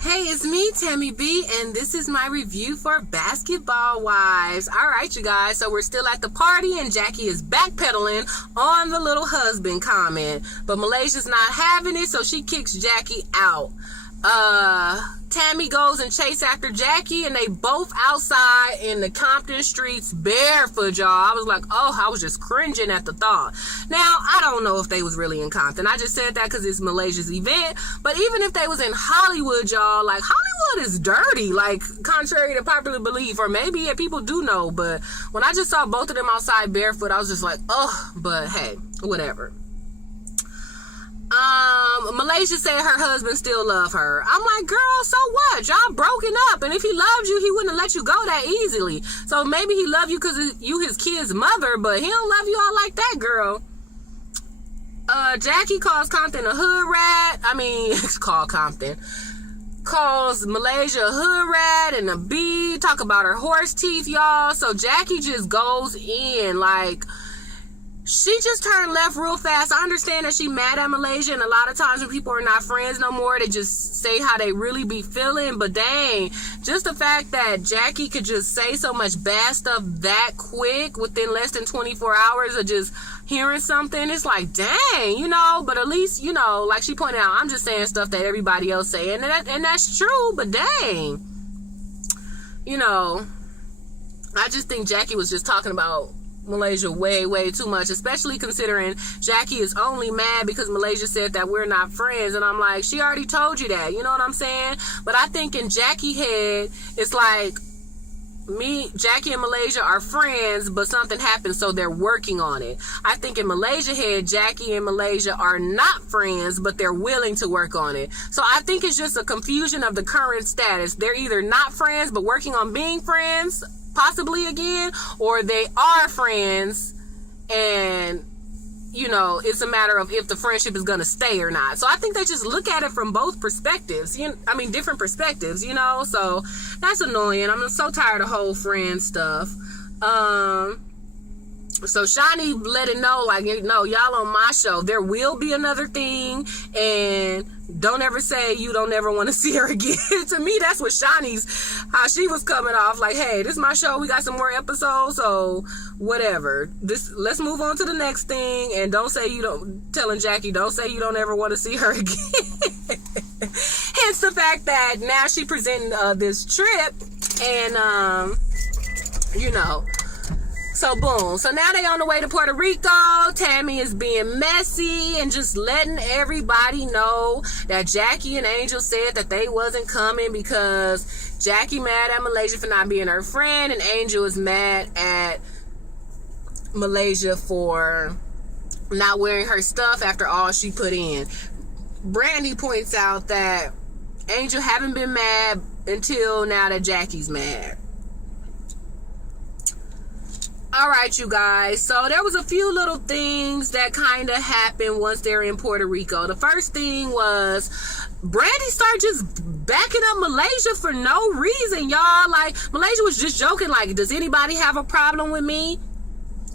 Hey, it's me, Tammy B, and this is my review for Basketball Wives. Alright, you guys, so we're still at the party, and Jackie is backpedaling on the little husband comment. But Malaysia's not having it, so she kicks Jackie out. Tammy goes and chases after Jackie, and they both outside in the Compton streets barefoot, y'all. I was like, oh, I was just cringing at the thought. Now, I don't know if they was really in Compton. I just said that because it's Malaysia's event. But even if they was in Hollywood, y'all, like, Hollywood is dirty, like, contrary to popular belief. Or maybe, yeah, people do know. But when I just saw both of them outside barefoot, I was just like, oh, but hey, whatever. Malaysia said her husband still love her. I'm like, girl, so what? Y'all broken up, and if he loved you, he wouldn't have let you go that easily. So maybe he love you because you his kid's mother, but he don't love you all like that, girl. Jackie calls Compton a hood rat. I mean, calls Malaysia a hood rat and a bee. Talk about her horse teeth, y'all. So Jackie just goes in like, she just turned left real fast. I understand that she mad at Malaysia, and a lot of times when people are not friends no more, they just say how they really be feeling. But dang, just the fact that Jackie could just say so much bad stuff that quick within less than 24 hours of just hearing something, it's like, dang, you know. But at least, you know, like she pointed out, I'm just saying stuff that everybody else say, and that's true. But dang, you know, I just think Jackie was just talking about Malaysia way too much, especially considering Jackie is only mad because Malaysia said that we're not friends. And I'm like, she already told you that, you know what I'm saying? But I think in Jackie head, it's like, Jackie and Malaysia are friends, but something happened, so they're working on it. I think in Malaysia head, Jackie and Malaysia are not friends, but they're willing to work on it. So I think it's just a confusion of the current status. They're either not friends, but working on being friends, possibly again, or they are friends and, you know, it's a matter of if the friendship is going to stay or not. So I think they just look at it from both perspectives, different perspectives, you know. So that's annoying. I'm so tired of whole friend stuff. So Shawnee let it know, like, no, y'all on my show, there will be another thing, and don't ever say you don't ever want to see her again. To me, that's what how she was coming off, like, hey, this is my show, we got some more episodes, so whatever. Let's move on to the next thing, and telling Jackie, don't say you don't ever want to see her again. Hence the fact that now she presenting this trip, and, you know, so boom. So now they on the way to Puerto Rico. Tammy is being messy and just letting everybody know that Jackie and Angel said that they wasn't coming because Jackie mad at Malaysia for not being her friend, and Angel is mad at Malaysia for not wearing her stuff after all she put in. Brandy points out that Angel haven't been mad until now that Jackie's mad. Alright, you guys, so there was a few little things that kind of happened once they're in Puerto Rico. The first thing was Brandy started just backing up Malaysia for no reason, y'all. Like, Malaysia was just joking, like, does anybody have a problem with me?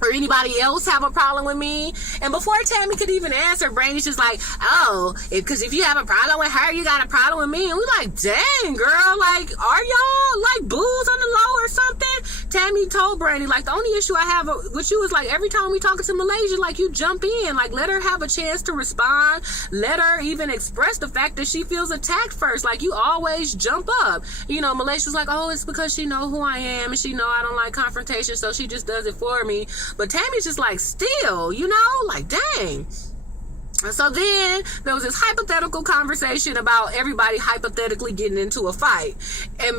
Or anybody else have a problem with me? And before Tammy could even answer, Brandy's just like, oh, because if you have a problem with her, you got a problem with me. And we're like, dang, girl, like, are y'all like booze on the low or something? Tammy told Brandy, like, the only issue I have with you is, like, every time we talking to Malaysia, like, you jump in, like, let her have a chance to respond. Let her even express the fact that she feels attacked first. Like, you always jump up. You know, Malaysia's like, oh, it's because she know who I am, and she know I don't like confrontation, so she just does it for me. But Tammy's just like, still, you know, like, dang. And so then there was this hypothetical conversation about everybody hypothetically getting into a fight. And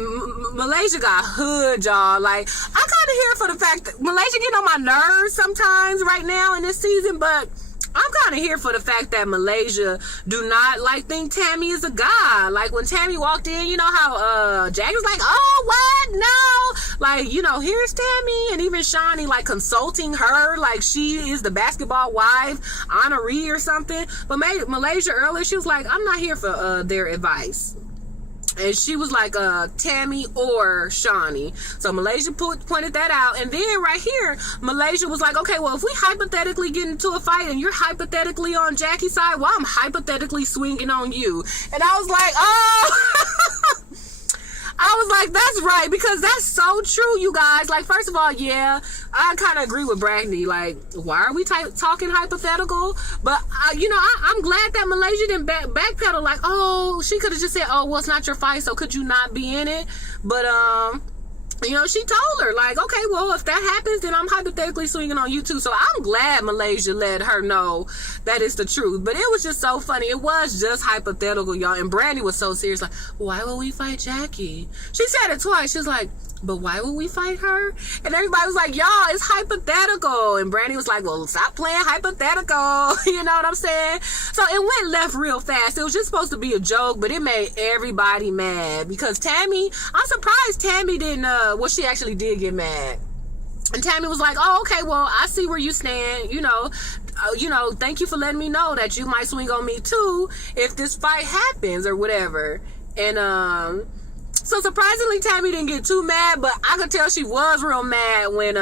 Malaysia got hood, y'all. Like, I'm kind of here for the fact that Malaysia getting on my nerves sometimes right now in this season, but I'm kind of here for the fact that Malaysia do not, like, think Tammy is a god. Like, when Tammy walked in, you know how Jack was like, oh, what? No. Like, you know, here's Tammy. And even Shawnee, like, consulting her like she is the basketball wife, honoree or something. But Malaysia earlier, she was like, I'm not here for their advice. And she was like, Tammy or Shawnee. So Malaysia pointed that out. And then right here, Malaysia was like, okay, well, if we hypothetically get into a fight and you're hypothetically on Jackie's side, well, I'm hypothetically swinging on you. And I was like, oh, I was like, that's right, because that's so true, you guys. Like, first of all, yeah, I kind of agree with Brandy. Like, why are we talking hypothetical? But, I'm glad that Malaysia didn't backpedal. Like, oh, she could have just said, oh, well, it's not your fight, so could you not be in it? But, she told her, like, okay, well, if that happens, then I'm hypothetically swinging on you too. So I'm glad Malaysia let her know that it's the truth. But it was just so funny. It was just hypothetical, y'all. And Brandy was so serious, like, why would we fight Jackie? She said it twice. She was like, but why would we fight her? And everybody was like, y'all, it's hypothetical. And Brandy was like, well, stop playing hypothetical. You know what I'm saying? So it went left real fast. It was just supposed to be a joke, but it made everybody mad because Tammy, I'm surprised Tammy didn't, she actually did get mad. And Tammy was like, oh, okay, well, I see where you stand. Thank you for letting me know that you might swing on me too if this fight happens or whatever. And, so surprisingly, Tammy didn't get too mad, but I could tell she was real mad when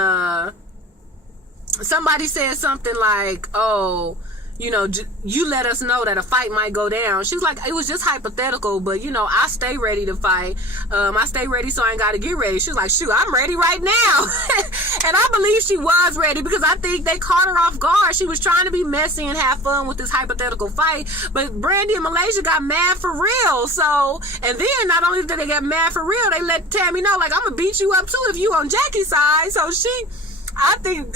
somebody said something like, oh, you let us know that a fight might go down. She was like, it was just hypothetical, but, I stay ready to fight. I stay ready, so I ain't got to get ready. She was like, shoot, I'm ready right now. And I believe she was ready because I think they caught her off guard. She was trying to be messy and have fun with this hypothetical fight, but Brandy and Malaysia got mad for real. So, and then not only did they get mad for real, they let Tammy know, like, I'm going to beat you up too if you on Jackie's side. So I think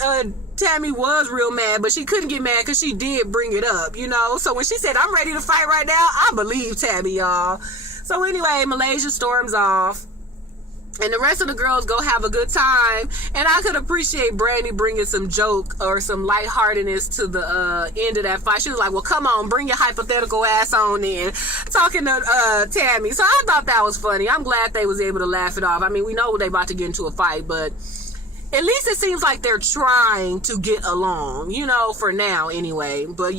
Tammy was real mad, but she couldn't get mad because she did bring it up, So when she said, I'm ready to fight right now, I believe Tammy, y'all. So anyway, Malaysia storms off. And the rest of the girls go have a good time. And I could appreciate Brandy bringing some joke or some lightheartedness to the end of that fight. She was like, well, come on, bring your hypothetical ass on in. Talking to Tammy. So I thought that was funny. I'm glad they was able to laugh it off. I mean, we know they about to get into a fight, but at least it seems like they're trying to get along, for now anyway. But,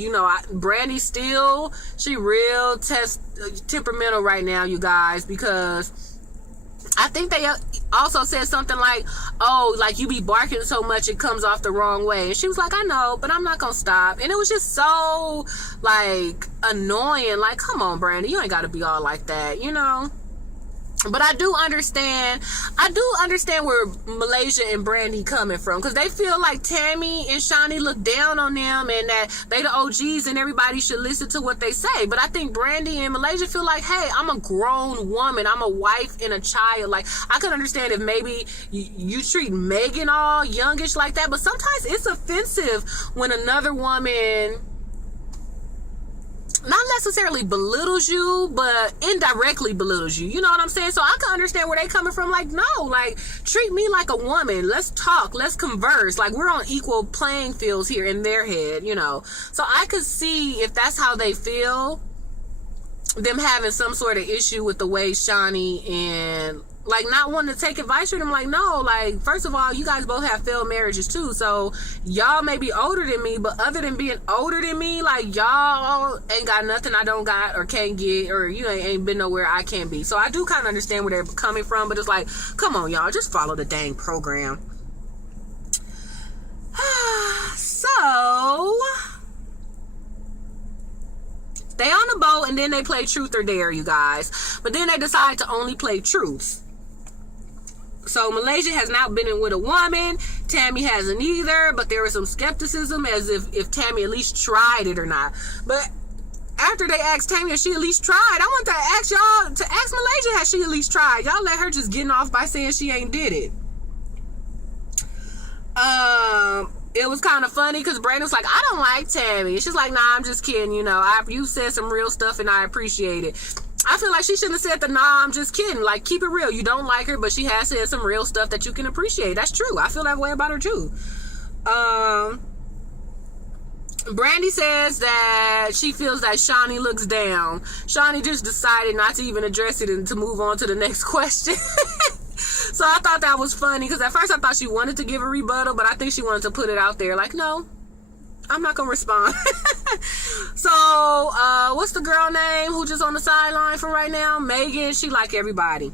Brandy still, she real temperamental right now, you guys, because I think they also said something like, oh, like you be barking so much it comes off the wrong way. And she was like, I know, but I'm not going to stop. And it was just so, like, annoying. Like, come on, Brandy, you ain't got to be all like that, But I do understand where Malaysia and Brandy coming from, because they feel like Tammy and Shani look down on them and that they the OGs and everybody should listen to what they say. But I think Brandy and Malaysia feel like, hey, I'm a grown woman, I'm a wife and a child. Like, I could understand if maybe you treat Megan all youngish like that, but sometimes it's offensive when another woman not necessarily belittles you, but indirectly belittles you. You know what I'm saying? So I can understand where they coming from. Like, no, like, treat me like a woman. Let's talk. Let's converse. Like, we're on equal playing fields here in their head, So I could see if that's how they feel, them having some sort of issue with the way Shani and, like, not wanting to take advice from them. Like, no, like, first of all, you guys both have failed marriages too, so y'all may be older than me, but other than being older than me, like, y'all ain't got nothing I don't got or can't get, or you ain't been nowhere I can't be. So I do kind of understand where they're coming from, but it's like, come on, y'all, just follow the dang program. So they on the boat, and then they play truth or dare, you guys. But then they decide to only play truth. So Malaysia has not been in with a woman. Tammy hasn't either, but there was some skepticism as if Tammy at least tried it or not. But after they asked Tammy if she at least tried, I want to ask y'all, to ask Malaysia, has she at least tried? Y'all let her just getting off by saying she ain't did it. It was kind of funny because Brandon was like, I don't like Tammy. She's like, nah, I'm just kidding. You said some real stuff and I appreciate it. I feel like she shouldn't have said nah, I'm just kidding. Like, keep it real. You don't like her, but she has said some real stuff that you can appreciate. That's true. I feel that way about her too. Brandy says that she feels that Shani looks down. Shani just decided not to even address it and to move on to the next question. So I thought that was funny because at first I thought she wanted to give a rebuttal, but I think she wanted to put it out there like, no, I'm not gonna respond. So what's the girl name who just on the sideline for right now? Megan. She like everybody.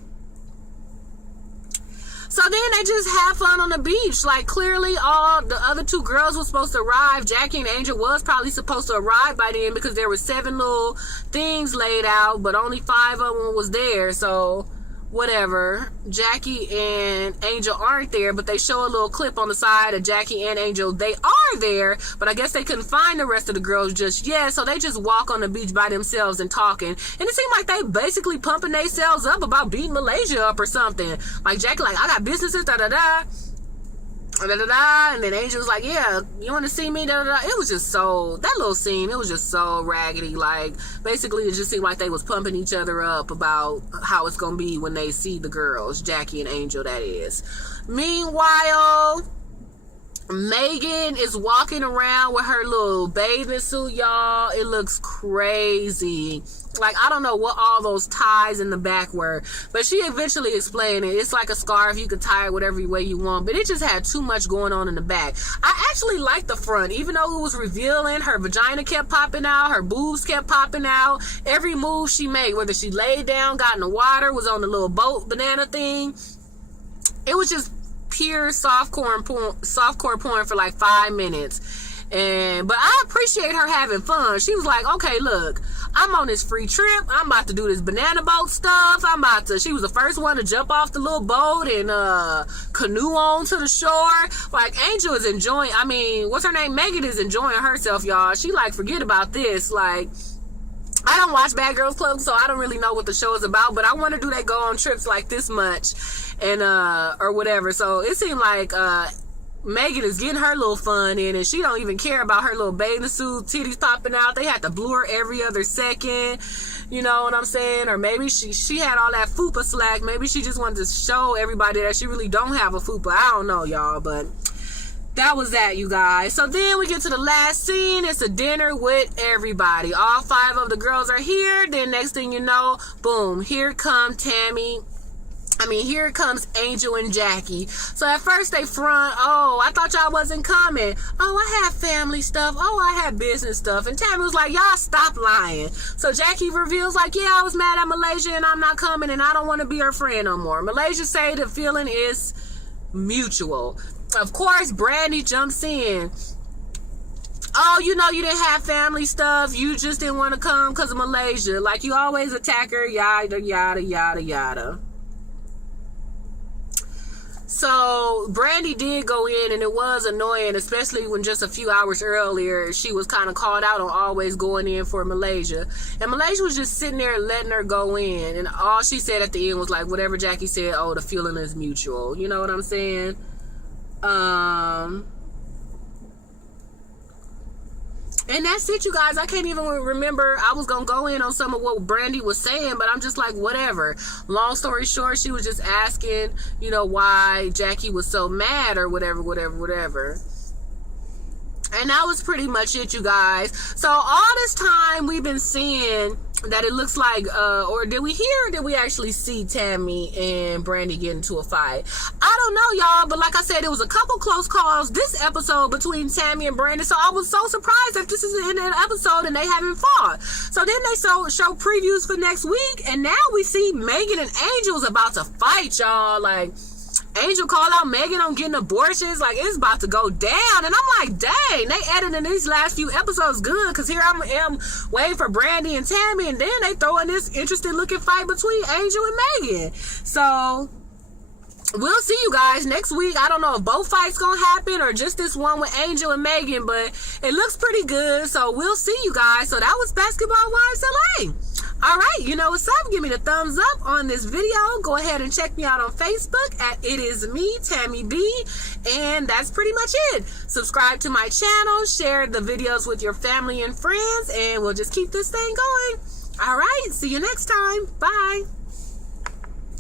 So then they just have fun on the beach. Like, clearly all the other two girls were supposed to arrive. Jackie and Angel was probably supposed to arrive by then because there were 7 little things laid out, but only 5 of them was there. So whatever, Jackie and Angel aren't there, but they show a little clip on the side of Jackie and Angel. They are there, but I guess they couldn't find the rest of the girls just yet, so they just walk on the beach by themselves and talking. And it seemed like they basically pumping themselves up about beating Malaysia up or something. Like Jackie, like, I got businesses, da da da. Da, da, da, and then Angel was like, yeah, you want to see me, da, da, da. It was just so, that little scene, it was just so raggedy. Like, basically it just seemed like they was pumping each other up about how it's gonna be when they see the girls, Jackie and Angel, that is. Meanwhile, Megan is walking around with her little bathing suit, y'all. It looks crazy. Like, I don't know what all those ties in the back were, but she eventually explained it. It's like a scarf. You can tie it whatever way you want, but it just had too much going on in the back. I actually liked the front, even though it was revealing. Her vagina kept popping out. Her boobs kept popping out. Every move she made, whether she laid down, got in the water, was on the little boat banana thing, it was just pure softcore porn for like 5 minutes. But I appreciate her having fun. She was like, okay, look, I'm on this free trip. I'm about to do this banana boat stuff. She was the first one to jump off the little boat and canoe on to the shore. Like, Angel is enjoying, what's her name? Megan is enjoying herself, y'all. She like, forget about this. Like, I don't watch Bad Girls Club, so I don't really know what the show is about, but I wonder, do they go on trips like this much and or whatever. So it seemed like Megan is getting her little fun in, and she don't even care about her little bathing suit, titties popping out. They had to blue her every other second, you know what I'm saying? Or maybe she had all that fupa slack. Maybe she just wanted to show everybody that she really don't have a fupa. I don't know, y'all, but that was that, you guys. So then we get to the last scene. It's a dinner with everybody. All 5 of the girls are here. Then next thing you know, boom, here come here comes Angel and Jackie. So at first they front, oh, I thought y'all wasn't coming. Oh, I have family stuff. Oh, I have business stuff. And Tammy was like, y'all stop lying. So Jackie reveals like, yeah, I was mad at Malaysia and I'm not coming and I don't want to be her friend no more. Malaysia say the feeling is mutual. Of course, Brandy jumps in. Oh, you know you didn't have family stuff. You just didn't want to come because of Malaysia. Like, you always attack her, yada, yada, yada, yada. So Brandy did go in, and it was annoying, especially when just a few hours earlier she was kind of called out on always going in for Malaysia, and Malaysia was just sitting there letting her go in, and all she said at the end was like, whatever Jackie said, oh, the feeling is mutual. You know what I'm saying? And that's it, you guys. I can't even remember. I was going to go in on some of what Brandy was saying, but I'm just like, whatever. Long story short, she was just asking, you know, why Jackie was so mad or whatever. And that was pretty much it, you guys. So all this time we've been seeing that it looks like, or did we hear or did we actually see Tammy and Brandy get into a fight? I don't know, y'all, but like I said, it was a couple close calls this episode between Tammy and Brandy, so I was so surprised that this is in an episode and they haven't fought. So then they show previews for next week, and now we see Megan and Angel's about to fight, y'all. Like, Angel called out Megan on getting abortions. Like, it's about to go down. And I'm like, dang, they editing these last few episodes good, because here I am waiting for Brandy and Tammy, and then they throw in this interesting looking fight between Angel and Megan. So we'll see, you guys, next week. I don't know if both fights gonna happen or just this one with Angel and Megan, but it looks pretty good. So we'll see, you guys. So that was Basketball Wives LA. Alright, you know what's up? Give me the thumbs up on this video. Go ahead and check me out on Facebook at It Is Me, Tammy B. And that's pretty much it. Subscribe to my channel, share the videos with your family and friends, and we'll just keep this thing going. Alright, see you next time. Bye.